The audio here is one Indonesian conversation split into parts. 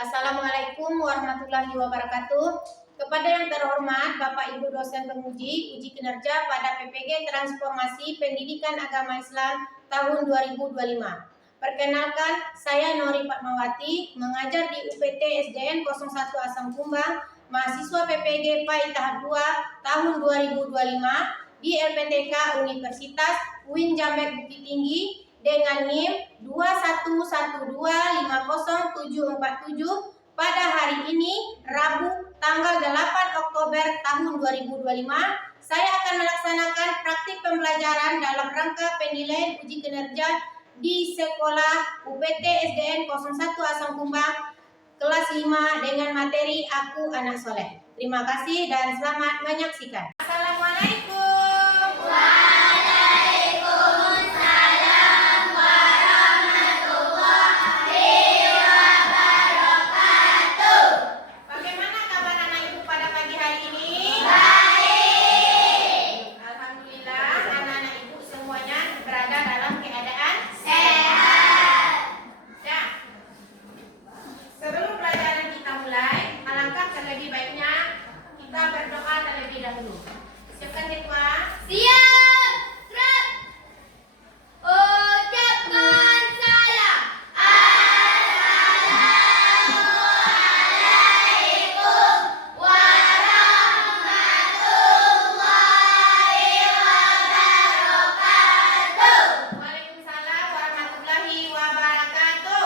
Assalamualaikum warahmatullahi wabarakatuh. Kepada yang terhormat Bapak Ibu dosen penguji uji kinerja pada PPG Transformasi Pendidikan Agama Islam tahun 2025. Perkenalkan, saya Nori Fatmawati, mengajar di UPT SDN 01 Asam Kumbang, mahasiswa PPG PAI tahap 2 tahun 2025 di LPTK Universitas UIN Jamek Bukit Tinggi dengan NIM 2112504747 pada hari ini Rabu tanggal 8 Oktober tahun 2025. Saya akan melaksanakan praktik pembelajaran dalam rangka penilaian uji kinerja di sekolah UPT SDN 01 Asam Kumbang kelas 5 dengan materi Aku Anak Soleh. Terima kasih dan selamat menyaksikan. Assalamualaikum. Lebih baiknya kita berdoa terlebih dahulu. Siapkan ketua? Siap. Gerak. Ucapkan salam. Assalamualaikum warahmatullahi wabarakatuh. Waalaikumsalam warahmatullahi wabarakatuh.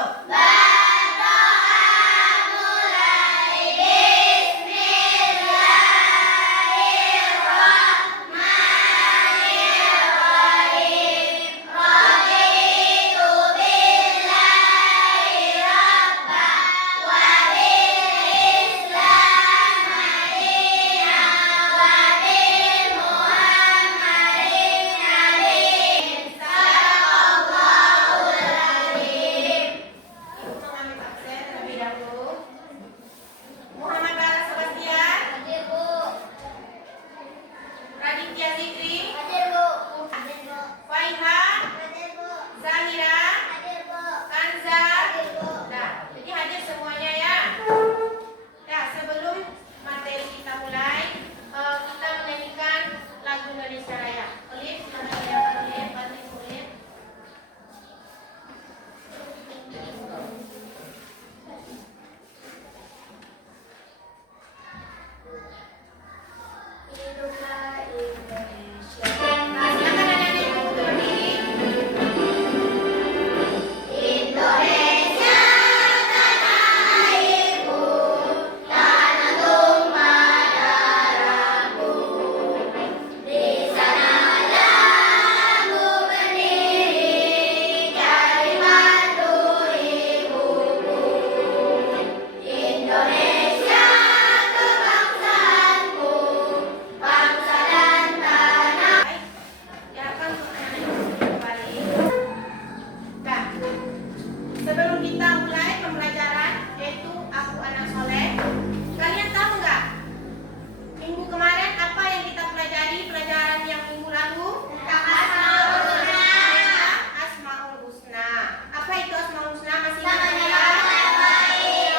Sebelum kita mulai pembelajaran yaitu Aku Anak Soleh, kalian tahu nggak minggu kemarin apa yang kita pelajari pelajaran yang minggu lalu? Asmaul Husna. Apa itu Asmaul Husna? Masih ingat ya?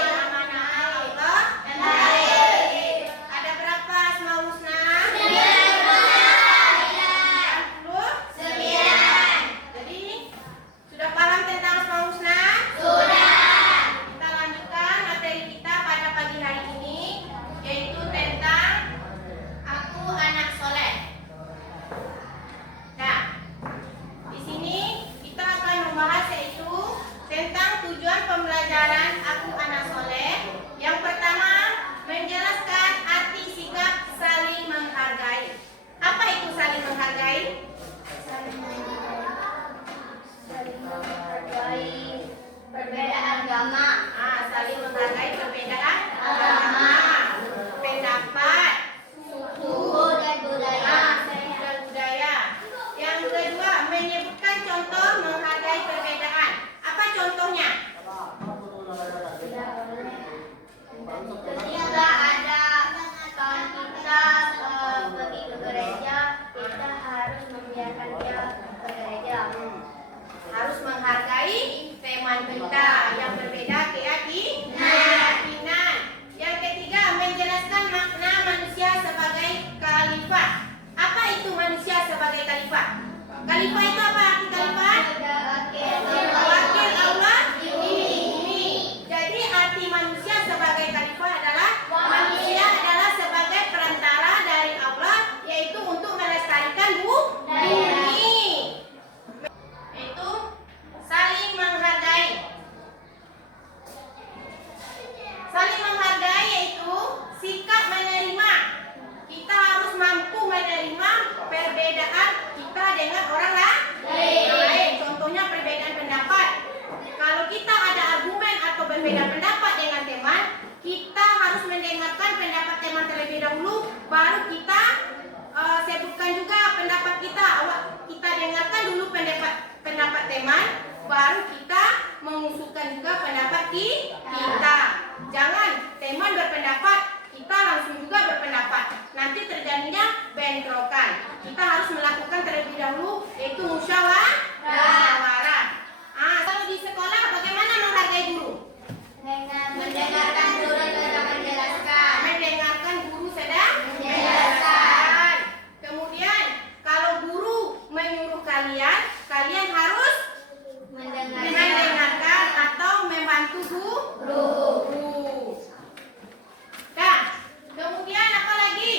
Nama-nama Allah dan baik. Ada berapa Asmaul Husna? 49. Jadi sudah paham tentang Asmaul Husna? Pembelajaran Aku Anak Soleh. Yang pertama, menjelaskan arti sikap saling menghargai. Apa itu saling menghargai? Saling menghargai perbedaan agama. Saling menghargai perbedaan agama, pendapat, Suku dan budaya. dan budaya. Yang kedua, menyebutkan contoh menghargai perbedaan. Apa contohnya? Ketika ada kawan kita pergi ke gereja, kita harus membiarkan dia ke gereja. Harus menghargai teman kita yang berbeda keyakinan. khalifah. Khalifah itu apa arti khalifah? Wakil Allah di bumi. Jadi arti manusia sebagai khalifah adalah manusia adalah sebagai perantara dari Allah, yaitu untuk melestarikan bumi. Itu saling menghargai. Saling menghargai yaitu sikap menerima. Kita harus mampu menerima perbedaan kita dengan orang lain. Contohnya perbedaan pendapat. Kalau kita ada argumen atau berbeda pendapat dengan teman, kita harus mendengarkan pendapat teman terlebih dahulu, baru kita sebutkan juga pendapat kita. Kita dengarkan dulu pendapat teman, baru kita mengusulkan juga pendapat kita. Jangan teman berpendapat, kita langsung juga berpendapat. Nanti terjadinya bentrokan. Kita harus melakukan terlebih dahulu, yaitu musyawarah. Kalau di sekolah bagaimana menghargai guru? Mendengarkan guru sedang menjelaskan. Mendengarkan guru sedang menjelaskan. Kemudian kalau guru menyuruh kalian, kalian harus mendengarkan atau membantu guru. Nah, kemudian apa lagi?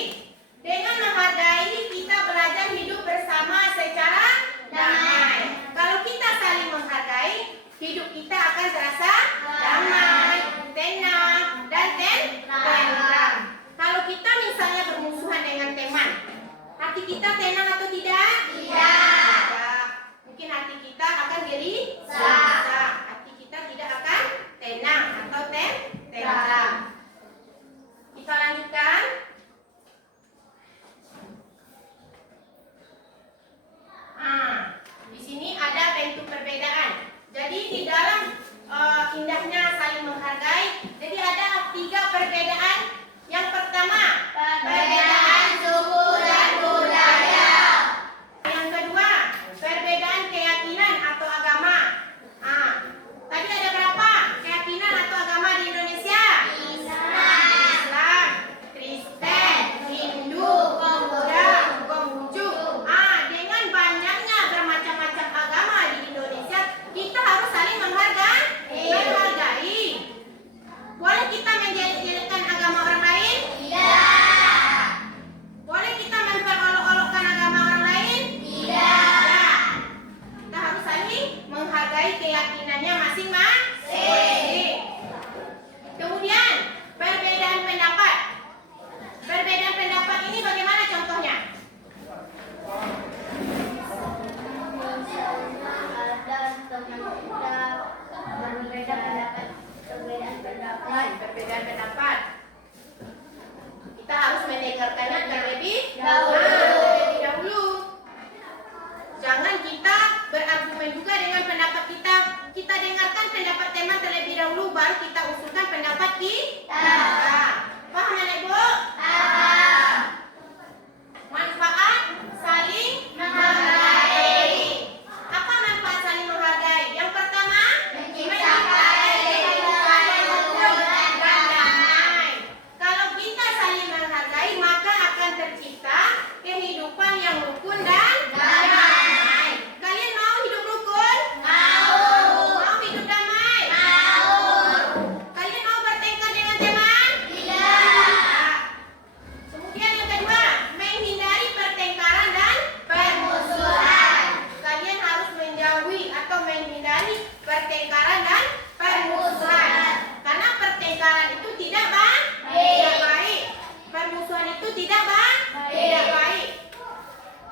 Dengan menghargai kita belajar hidup bersama secara damai. Kalau kita saling menghargai, hidup kita akan terasa damai, tenang, dan tenang. Kalau kita misalnya bermusuhan dengan teman, hati kita tenang atau tidak? Tidak. Mungkin hati kita akan gelisah. Hati kita tidak akan tenang atau tenang. Kita lanjutkan. Di sini ada bentuk perbedaan. Jadi di dalam indahnya saling menghargai, jadi ada 3 perbedaan. Yang pertama, Perbedaan suku dan budaya. yang kedua, perbedaan keyakinan atau agama. Tadi ada berapa keyakinan atau agama di Indonesia? Islam, Kristen, Hindu, Buddha, Konghucu. Dengan banyaknya bermacam-macam agama di Indonesia, kita harus saling menghargai. Boleh kita menjelek-jelekkan agama orang lain? Tidak. Boleh kita memperolok-olokkan agama orang lain? Tidak. Kita harus saling menghargai keyakinannya masing-masing. Kemudian, perbedaan pendapat. Perbedaan pendapat ini bagaimana contohnya? Ada teman kita berbeda pendapat. Perbedaan pendapat. Kita harus mendengarkannya terlebih dahulu. Jangan kita berargumen juga dengan pendapat kita. Kita dengarkan pendapat teman terlebih dahulu, baru kita usulkan pendapat kita. Paham anak ibu? Manfaat saling menghargai. Apa manfaat saling menghargai? Yang pertama, menciptakan kehidupan yang rukun dan damai. Kalau kita saling menghargai, maka akan tercipta kehidupan yang rukun dan damai. Kalian mau hidup rukun? Mau hidup damai? Kalian mau bertengkar dengan teman? Tidak. Kemudian yang kedua, menghindari pertengkaran dan permusuhan. Kalian harus menjauhi atau menghindari pertengkaran dan permusuhan. Karena pertengkaran itu tidak baik. Permusuhan itu tidak baik.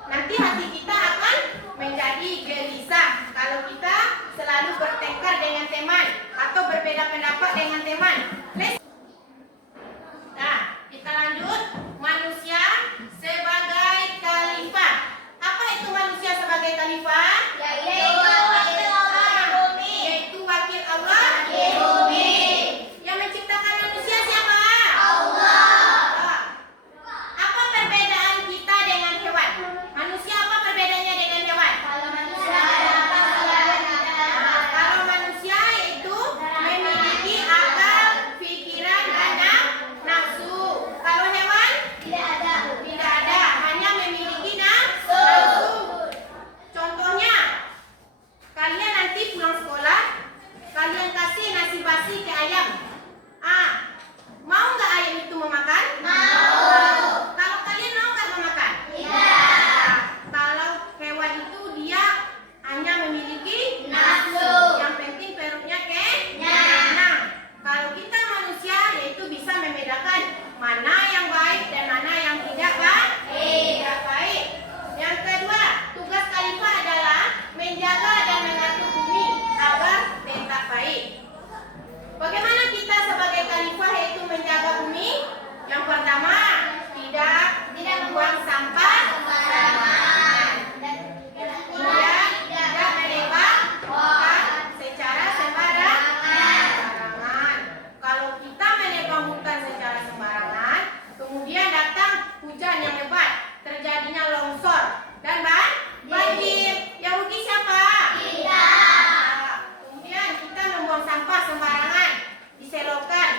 Nanti hati kita akan menjadi gelisah kalau kita selalu bertengkar dengan teman atau berbeda pendapat dengan teman. Nah, kita lanjut. Manusia sebagai khalifah. Apa itu manusia sebagai khalifah? Yaitu wakil Allah di bumi. Yaitu wakil Allah Di bumi. Yang menciptakan manusia siapa? Allah. Apa perbedaan kita dengan hewan? Manusia apa perbedaannya dengan hewan? Kalau manusia ada Kalau manusia yaitu memiliki akal Bagaimana kita sebagai khalifah yaitu menjaga bumi? Yang pertama, tidak membuang sampah sembarangan. Kemudian tidak menebang secara sembarangan. Kalau kita menebang hutan secara sembarangan, kemudian datang hujan yang lebat, terjadinya longsor dan banjir. Yang rugi siapa? Kita. Kemudian kita membuang sampah sembarangan, diselokan,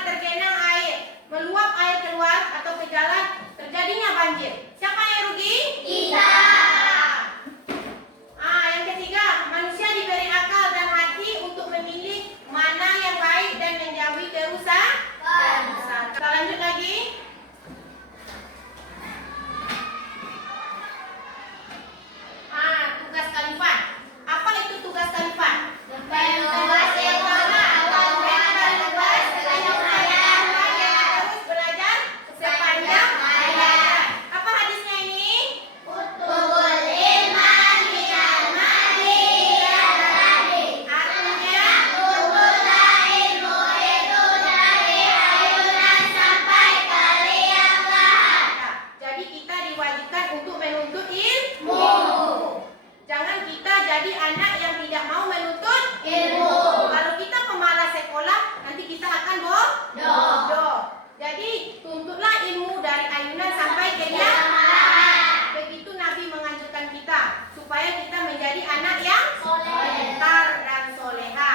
tergenang air, meluap air keluar atau ke jalan, terjadinya banjir. Siapa yang rugi? Kita. Yang ketiga, manusia diberi akal dan hati untuk memilih mana yang baik dan menjauhi kerusakan. Kita lanjut lagi. Tugas khalifah. Apa itu tugas khalifah? Terus belajar sepanjang hayat. Apa hadisnya ini? Artinya jadi kita diwajibkan untuk menuntut ilmu. Jangan kita jadi anak yang tidak mau menuntut ilmu. Kalau kita pemalas sekolah, nanti kita akan bodoh. Jadi tuntutlah ilmu dari ayunan sampai ke kiamat. Begitu Nabi menganjurkan kita supaya kita menjadi anak yang pintar dan soleha.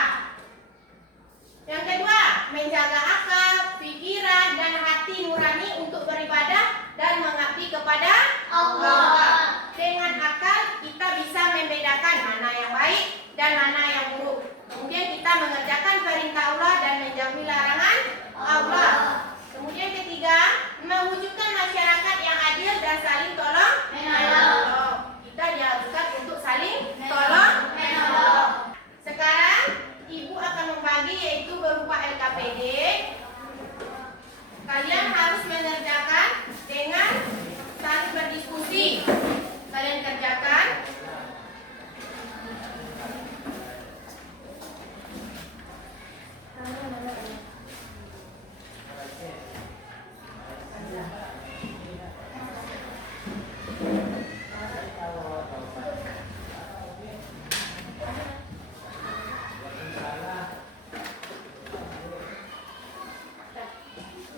Yang kedua, menjaga akal, pikiran dan hati nurani untuk beribadah dan mengabdi kepada Allah. Dengan akal kita bisa membedakan mana yang baik dan mana yang buruk. Kemudian kita mengerjakan perintah Allah dan menjauhi larangan Allah. Kemudian ketiga, mewujudkan masyarakat yang adil dan saling tolong menolong. Kita diharuskan untuk saling tolong menolong. Sekarang Ibu akan membagi yaitu berupa LKPD. Kalian harus mengerjakan dengan saling berdiskusi. Kalian kerjakan.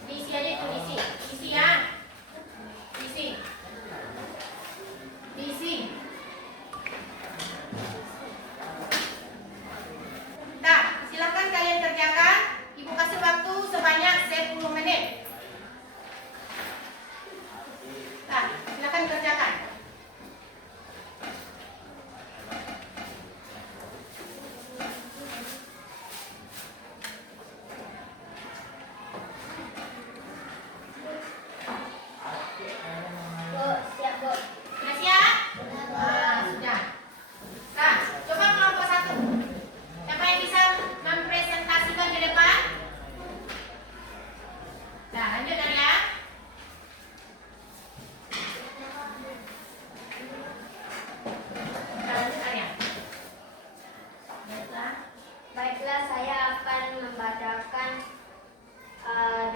Diisi aja itu, diisi ya. Diisi. Nah, silakan kalian kerjakan. Ibu kasih waktu sebanyak 10 menit. Nah, silakan kerjakan. Siap, Bu. Sudah siap? Sudah. Nah, coba kelompok 1. Siapa yang bisa mempresentasikan ke depan? Nah, lanjut Arya. Lanjut Arya. Baiklah, saya akan membacakan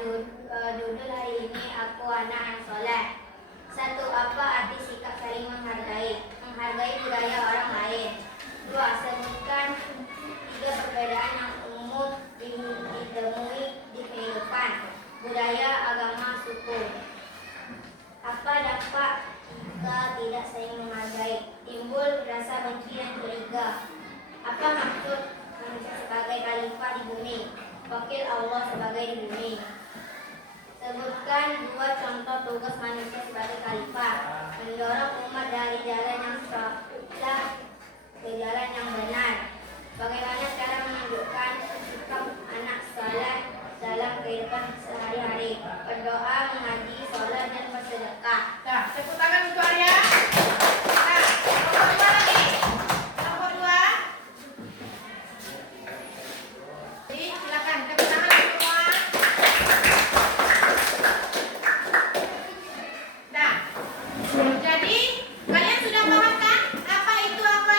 judul hari ini, Aku Anak yang Soleh. 1. Apa arti sikap saling menghargai? Menghargai budaya orang lain. 2. Sebutkan 3 perbedaan yang umum ditemui di kehidupan, budaya, agama, suku. Apa dampak jika tidak saling menghargai? Timbul rasa benci dan curiga. Apa maksud manusia sebagai khalifah di bumi, wakil Allah sebagai di bumi? Sebutkan 2 contoh tugas manusia sebagai khalifah. Mendorong umat dari jalan yang salah ke jalan yang benar. Bagaimana cara menunjukkan sikap anak saleh dalam kehidupan sehari-hari? Berdoa, mengaji, sholat, dan bersedekah. Nah, tepuk tangan untuk Arya. Nah, kelompok 2 lagi. Kelompok 2. Jadi, silakan tepuk tangan semua. Nah, jadi kalian sudah paham kan apa itu apa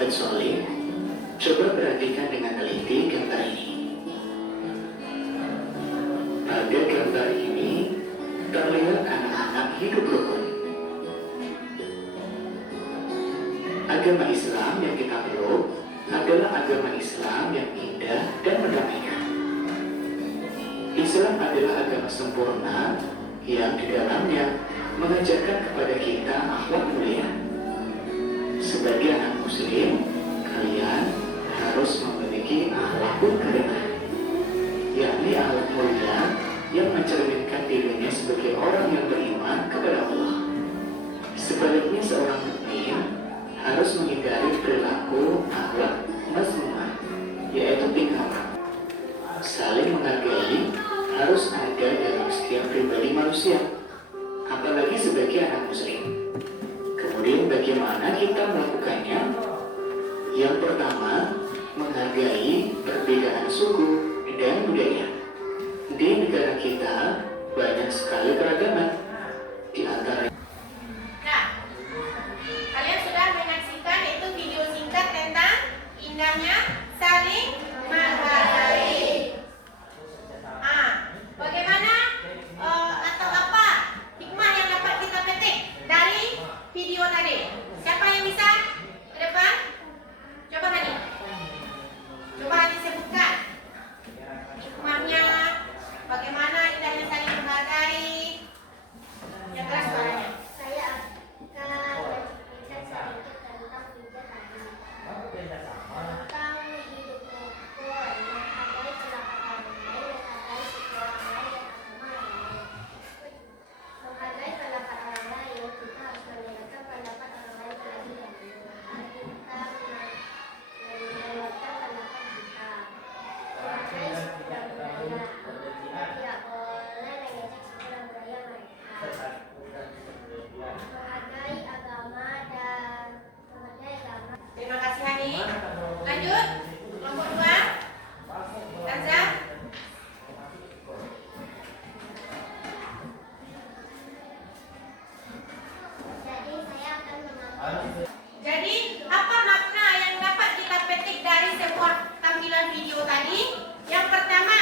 sahabat soleh, coba perhatikan dengan teliti gambar ini. Pada gambar ini terlihat anak-anak hidup rukun. Agama Islam yang kita peluk adalah agama Islam yang indah dan mendamaikan. Islam adalah agama sempurna yang di dalamnya mengajarkan kepada kita akhlak mulia. Sebagai anak muslim, kalian harus memiliki akhlakul karimah, yakni akhlak mulia yang mencerminkan dirinya sebagai orang yang beriman kepada Allah. Sebaliknya, seorang mukmin harus menghindari perilaku akhlak mazmumah, yaitu tingkah saling menghargai harus ada dalam setiap pribadi manusia, apalagi sebagai anak muslim. Kemudian bagaimana kita melakukannya? Yang pertama, menghargai perbedaan suku dan budaya. Di negara kita banyak sekali keragaman. Di antara Kalian sudah menyaksikan itu video singkat tentang indahnya saling menghargai. Bagaimana atau apa hikmah yang dapat kita petik dari video tadi? Siapa yang bisa ke depan? Coba tadi. Coba disebutkan hikmahnya, bagaimana indahnya saling menghargai. Yang keras suaranya. Saya akan bercerita sedikit tentang video tadi. Tentang hidup rukun, menghargai pendapat orang lain, menghargai suku orang lain, dan agama yang lain. Menghargai pendapat orang lain, kita harus mendengarkan pendapat orang lain terlebih dahulu. Kita mendengarkan pendapat kita. Menghargai suku dan budaya. Tidak boleh mengejek suku dan budaya mereka. Menghargai agama dan menghargai agama. Terima kasih Hani. Lanjut, kelompok 2. Kanza. Jadi saya akan mengambil. Jadi, apa makna yang dapat kita petik dari sebuah tampilan video tadi? Yang pertama,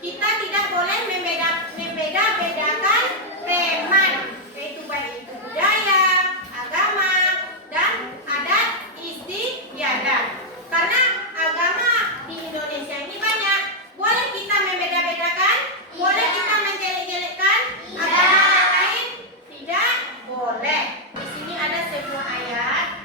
kita tidak boleh membeda-bedakan teman, yaitu baik itu budaya, agama, dan adat istiadat. Karena agama di Indonesia ini banyak. Boleh kita membeda-bedakan, boleh kita menjelek-jelekkan agama lain, tidak boleh. Di sini ada sebuah ayat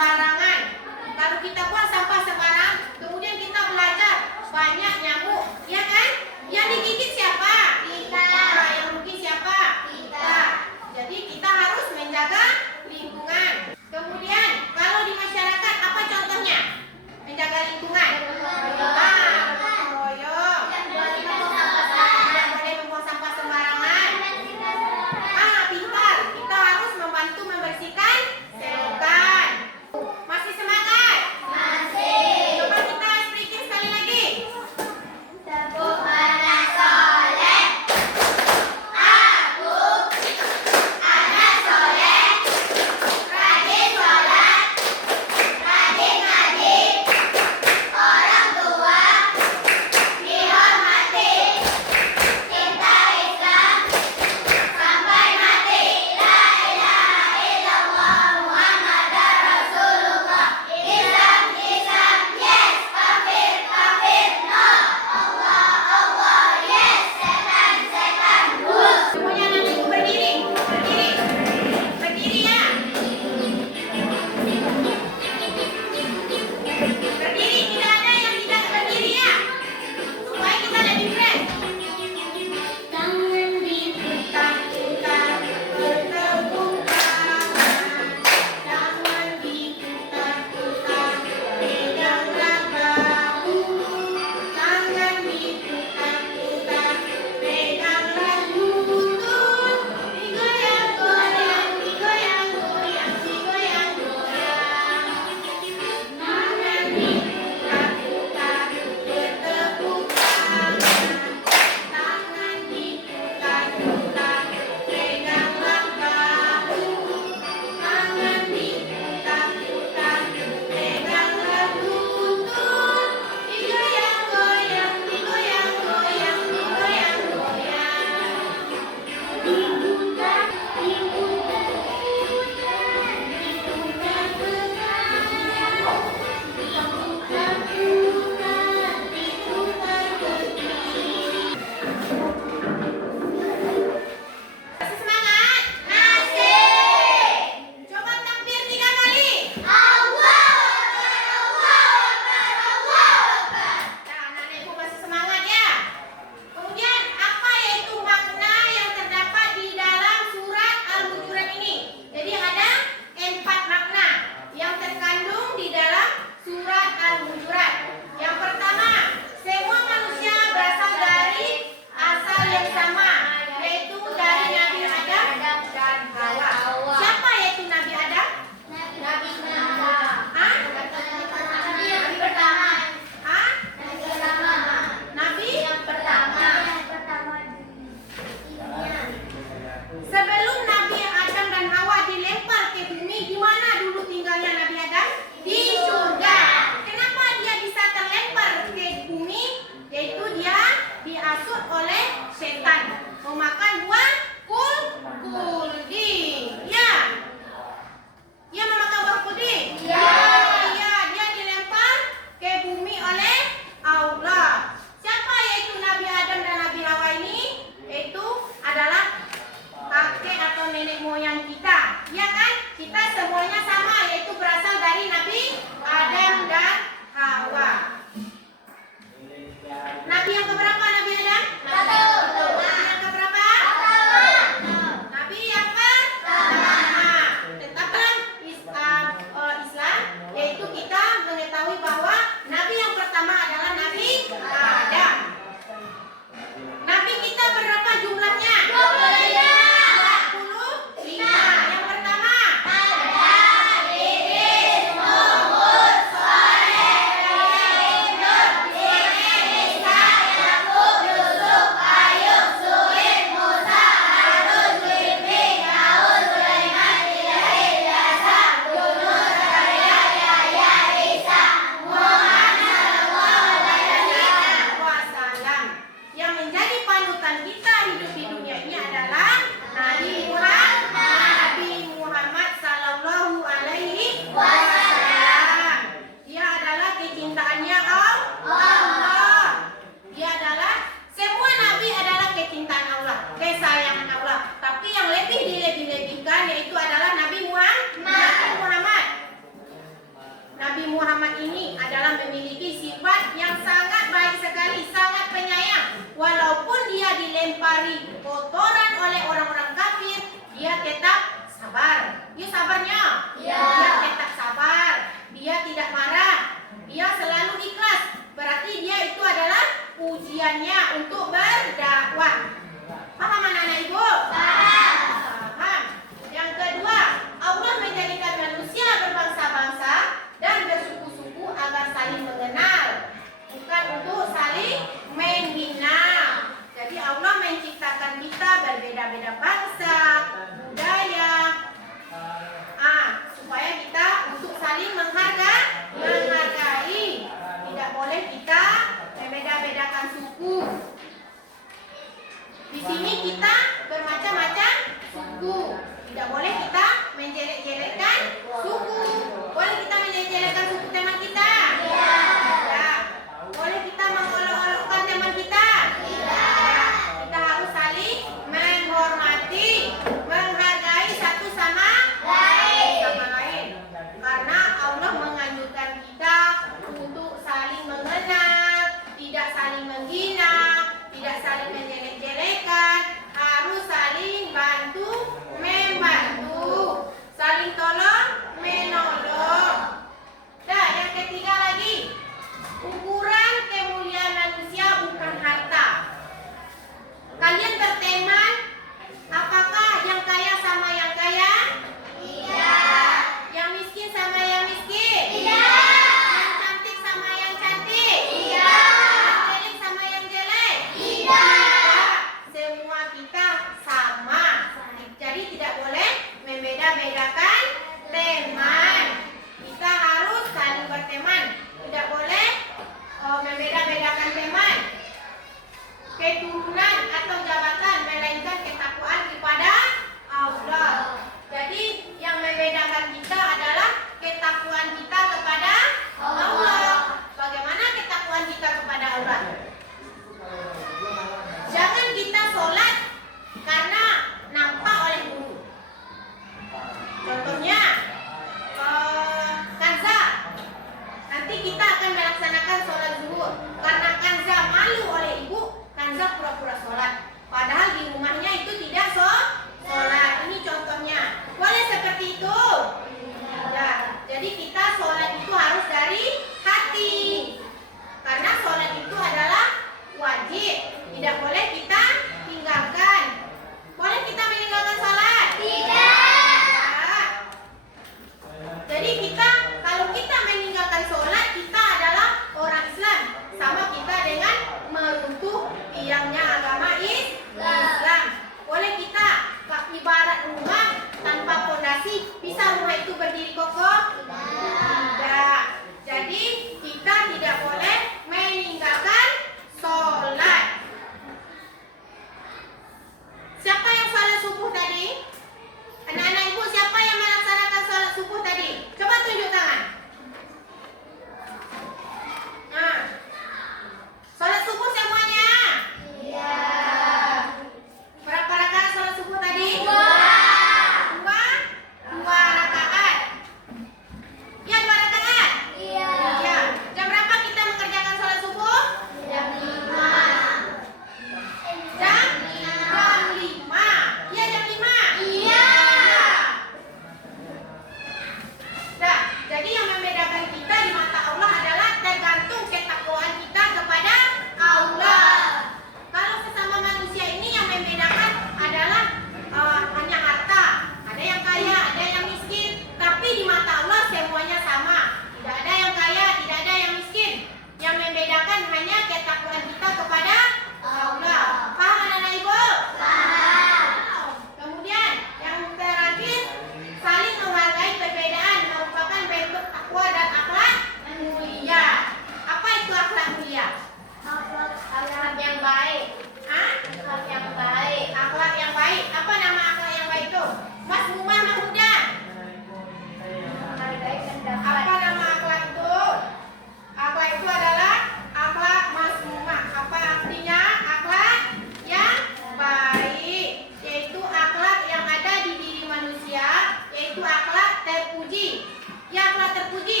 terpuji. Ya, akhlak terpuji?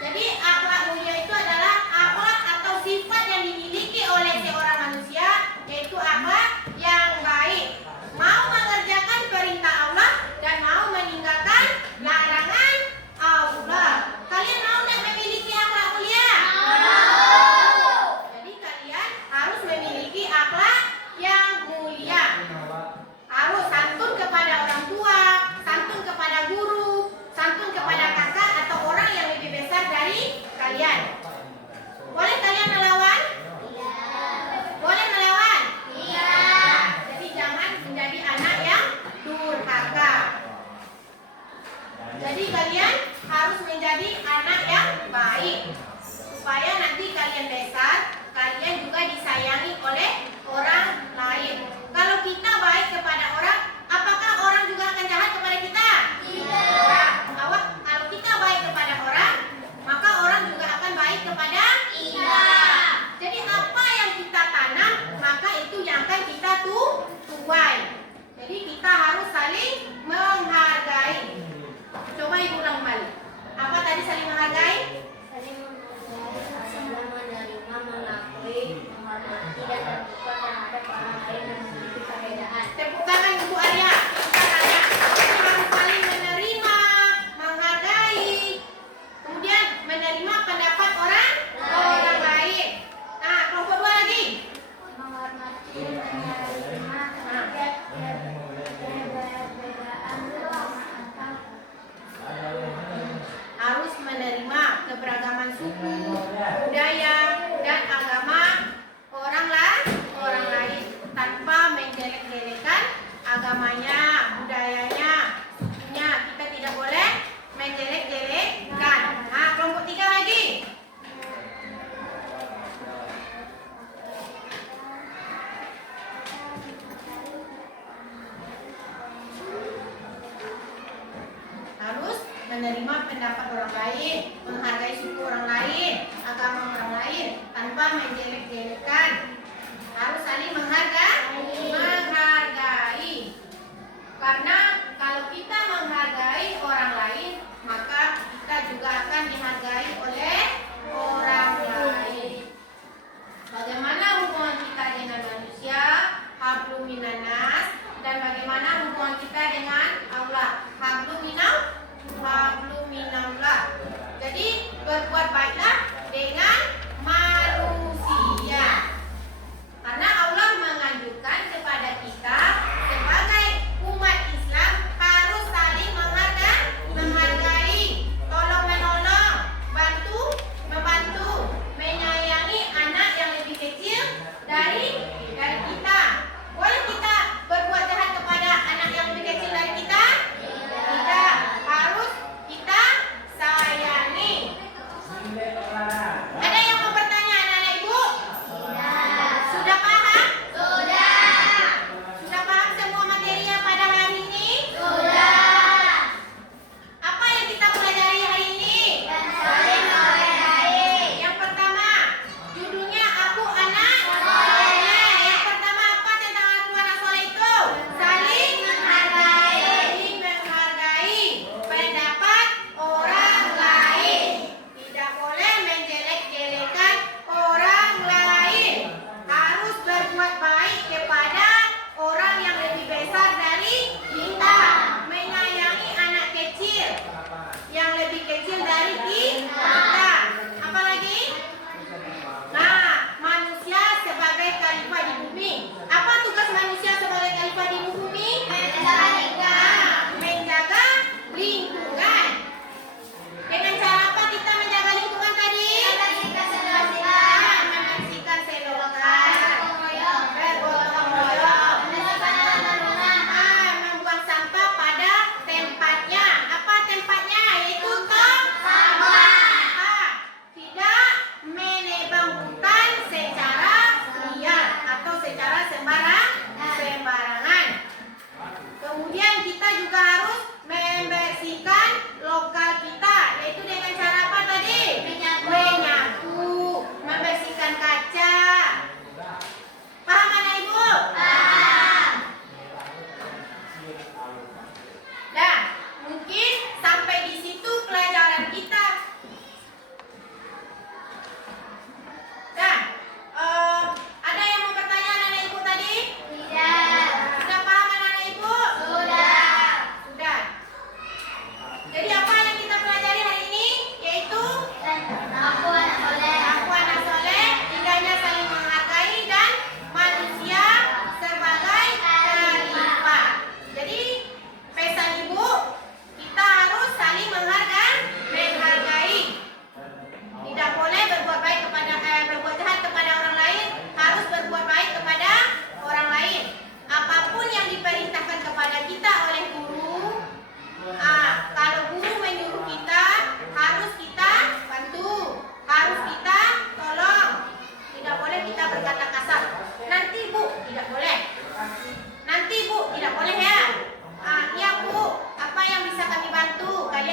Jadi akhlak mulia itu adalah akhlak atau sifat yang dimiliki oleh seorang manusia, yaitu akhlak yang baik. Mau mengerjakan perintah Allah dan mau meninggalkan larangan Allah. Kalian mau nggak memiliki akhlak mulia? Jadi kalian harus memiliki akhlak yang mulia. Harus santun kepada orang tua, santun kepada guru, santun kepada kakak atau orang yang lebih besar dari kalian. Boleh kalian melawan? Boleh melawan? Jadi jangan menjadi anak yang durhaka. Jadi kalian harus menjadi anak yang baik, supaya nanti kalian besar, kalian juga disayangi oleh orang lain. Kalau kita baik kepada orang, apakah orang juga akan jahat kepada kita? Tidak. Kalau kita baik kepada orang, maka orang juga akan baik kepada kita. Jadi apa yang kita tanam, maka itu yang akan kita tuai. Jadi kita harus saling menghargai. Coba ibu ulang kembali. Apa tadi saling menghargai? Saling menghargai, saling menerima, mengakui, menghormati, dan terbuka terhadap orang lain yang memiliki perbedaan. Tepuk tangan Ibu Arya. Kita tanya. Kita harus saling menerima, menghargai, kemudian menerima pendapat orang lain. Nah, kelompok dua lagi. Menghormati, menerima, perbedaan, memaafkan. Harus menerima keberagaman suku, budaya, dan agama orang lain tanpa menjelek-jelekan agamanya, budayanya, sukunya. Kita tidak boleh menjelek-jelekan. Nah, kelompok tiga lagi. Harus menerima pendapat orang lain, menghargai suku orang lain, agama orang lain, tanpa menjelek-jelekan. Harus saling menghargai. Karena kalau kita menghargai orang lain, maka kita juga akan dihargai oleh orang lain. Bagaimana hubungan kita dengan manusia? Hablum minan nas. Dan bagaimana hubungan kita dengan Allah? Hablum minallah. Jadi berbuat baiklah dengan manusia. Karena Allah menganjurkan kepada kita sebagai umat Islam harus saling menghargai.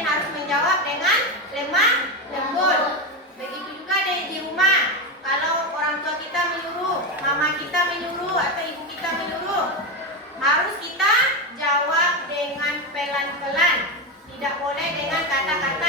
harus menjawab dengan lemah lembut. Begitu juga di rumah. Kalau orang tua kita menyuruh, mama kita menyuruh, atau ibu kita menyuruh, harus kita jawab dengan pelan-pelan. Tidak boleh dengan kata-kata